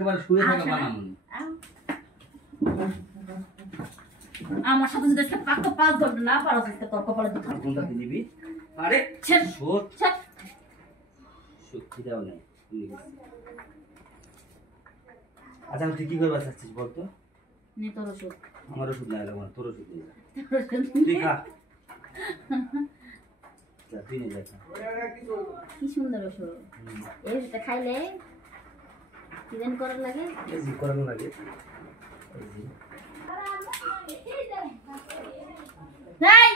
একবার শুয়ে থাকা বানানো আমার সাথে যদি আজকে পাক্কা 5 ঘন্টা না পারো আজকে তোর কপালে দুঃখ কোনটা দিবি আরে ছেড় শোট ছেড় শক্তি দাও না আচ্ছা তুই কি করবা চাচ্ছিস বল তো নে তোর ওষুধ আমার ওষুধ না এলো তোর ওষুধ নিয়ে তুই খা তুই নিয়ে যা কি সুন্দর ওষুধ এই ওষুধটা খাইলে কি যেন করার লাগে জি করানো লাগে নাই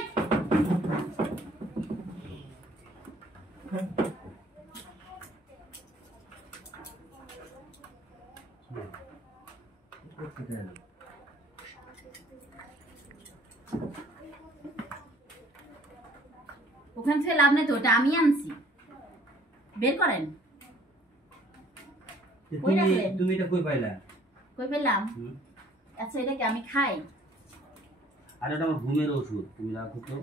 ওখান থেকে লাভ নেই তো ওটা আমি আনছি বের করেন তুমি এটা কই পাইলা কই পেলাম আচ্ছা এটা কি আমি খাই আর এটা আমার ঘুমের ওষুধ তুমি রাখো তো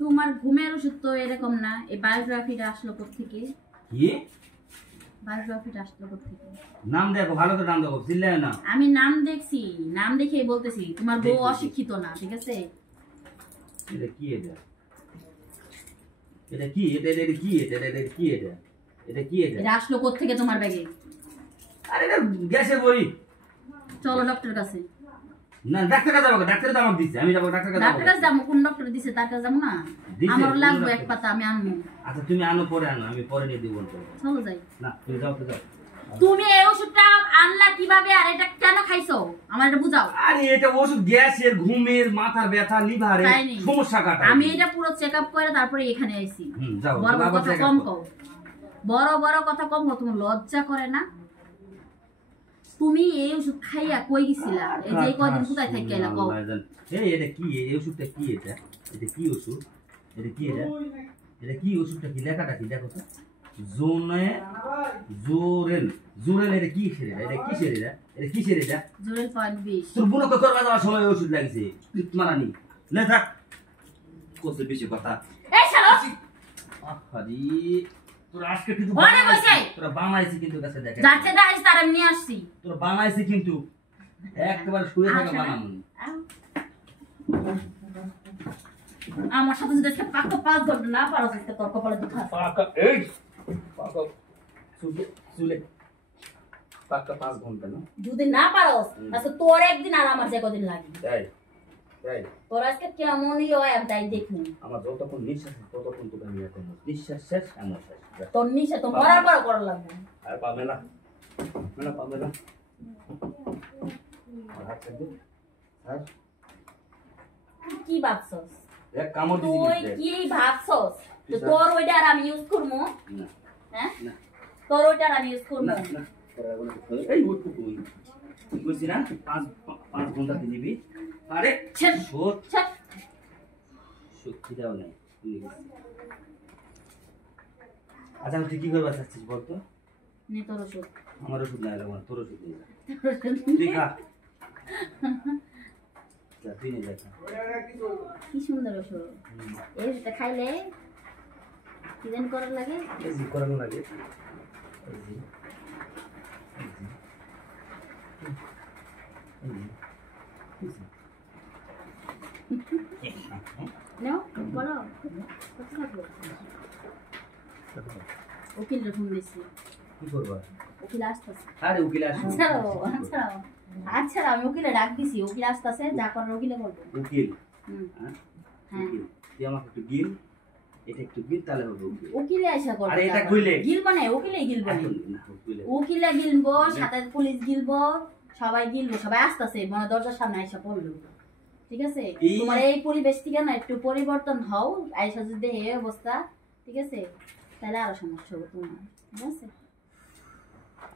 তোমার ঘুমের ওষুধ তো এরকম না এই বায়োগ্রাফিটা আসলো কোত্থেকে কি বায়োগ্রাফিটা আসলো কোত্থেকে নাম দেখো ভালো করে নাম দেখো চিল্লায় না আমি নাম দেখছি নাম দেখেই বলতেছি তোমার বউ অশিক্ষিত না ঠিক আছে এটা কি এটা কি এটা কি এটা কি এটা কি এটা আসলো কোত্থেকে তোমার ব্যাগে আরে এটা গ্যাসের বড়ি চলো ডক্টর কাছে না ডাক্তার কাছে যাবো ডাক্তার তো আমাকে দিছে আমি যাবো ডাক্তার কাছে যাবো কোন ডক্টর দিছে তার কাছে যাবো না আমার লাগবে এক পাতা আমি আনবো আচ্ছা তুমি আনো পরে আনো আমি পরে নিয়ে দিব চলো যাই না তুমি যাও তো যাও তুমি এই ওষুধটা আনলা কিভাবে আর এটা কেন খাইছো আমার এটা বুঝাও আরে এটা ওষুধ গ্যাসের ঘুমের মাথার ব্যথা লিভারের সমস্যা কাটা আমি এটা পুরো চেকআপ করে তারপরে এখানে আইছি যাও বড় কথা কম কও বড় কথা কম কও তুমি লজ্জা করে না তুমি এই ওষুধ খাইয়া কই গেছিলা এই যে কদিন কোথায় থেকে এলা কও এই এটা কি এই ওষুধটা কি এটা কি ওষুধ এটা কি এটা কি ওষুধটা কি লেখাটা কি দেখো তো জোরেল এটা কি সেরে এটা কি সেরে এটা জোরেল 0.20 তোর বুনো করবা যাওয়ার সময় ওষুধ লাগিছে মারানি লে থাক কত বেশি কথা এই শালা আহারি তোর আজকে কিন্তু বলে বসে তোরা বানাইছি কিন্তু কাছে দেখ যাচ্ছে দাঁড়িস তার আমি নিয়ে আসছি তোর বানাইছি কিন্তু একবার শুয়ে থাকা বানানো আমার সাথে যদি আজকে পাক্কা 5 ঘন্টা না পারো আজকে তোর কপালে দুঃখ পাক্কা এই পাক্কা চুলে পাক্কা 5 ঘন্টা না যদি না পারো আজকে তোর একদিন আর আমার যে কদিন লাগে তাই তোর আজকে কেমনই হয় আমি তাই দেখি আমার যতক্ষণ নিঃশ্বাস ততক্ষণ তোকে আমি এখন নিঃশ্বাস শেষ আমার শেষ তোর নিশা তো মরার পর করা লাগবে আর পাবে না পাবে না আর হাত ছেড়ে আর কি ভাবছস এক কামড় দিবি তুই কি ভাবছস তো তোর ওইটা আর আমি ইউজ করব না হ্যাঁ না তোর ওইটা আর আমি ইউজ করব না না এই ওটু কই তুই কইছিস না 5 ঘন্টা দিবি আরে ছেড় শোট ছেড় শক্তি দাও না আচ্ছা তুই কি করবা চাচ্ছিস বল তো নে তোর ওষুধ আমার ওষুধ না এলো তোর ওষুধ নিয়ে তুই খা তুই নিয়ে যা কি সুন্দর ওষুধ এই ওষুধটা খাইলে কি যেন করার লাগে জি করানো লাগে নাও বলো কত থাকলো উকিল রকম বেশি কি করবা উকিল আসতেছে আরে উকিল আসছে আচ্ছা আমি উকিলে ডাক দিছি উকিল আসতেছে যা করার উকিলে বলবো উকিল হ্যাঁ তুই আমাকে একটু গিল এটা একটু গিল তাহলে হবে উকিলে আইসা করবে আরে এটা কইলে গিলবো না উকিলেই গিলবো উকিলে গিলবো সাথে পুলিশ গিলবো সবাই গিলবো সবাই আসতেছে মনে দরজার সামনে আইসা পড়লো ঠিক আছে তোমার এই পরিবেশ থেকে না একটু পরিবর্তন হও আইসা যদি এই অবস্থা ঠিক আছে তাহলে আরো সমস্যা হবে তোমার ঠিক আছে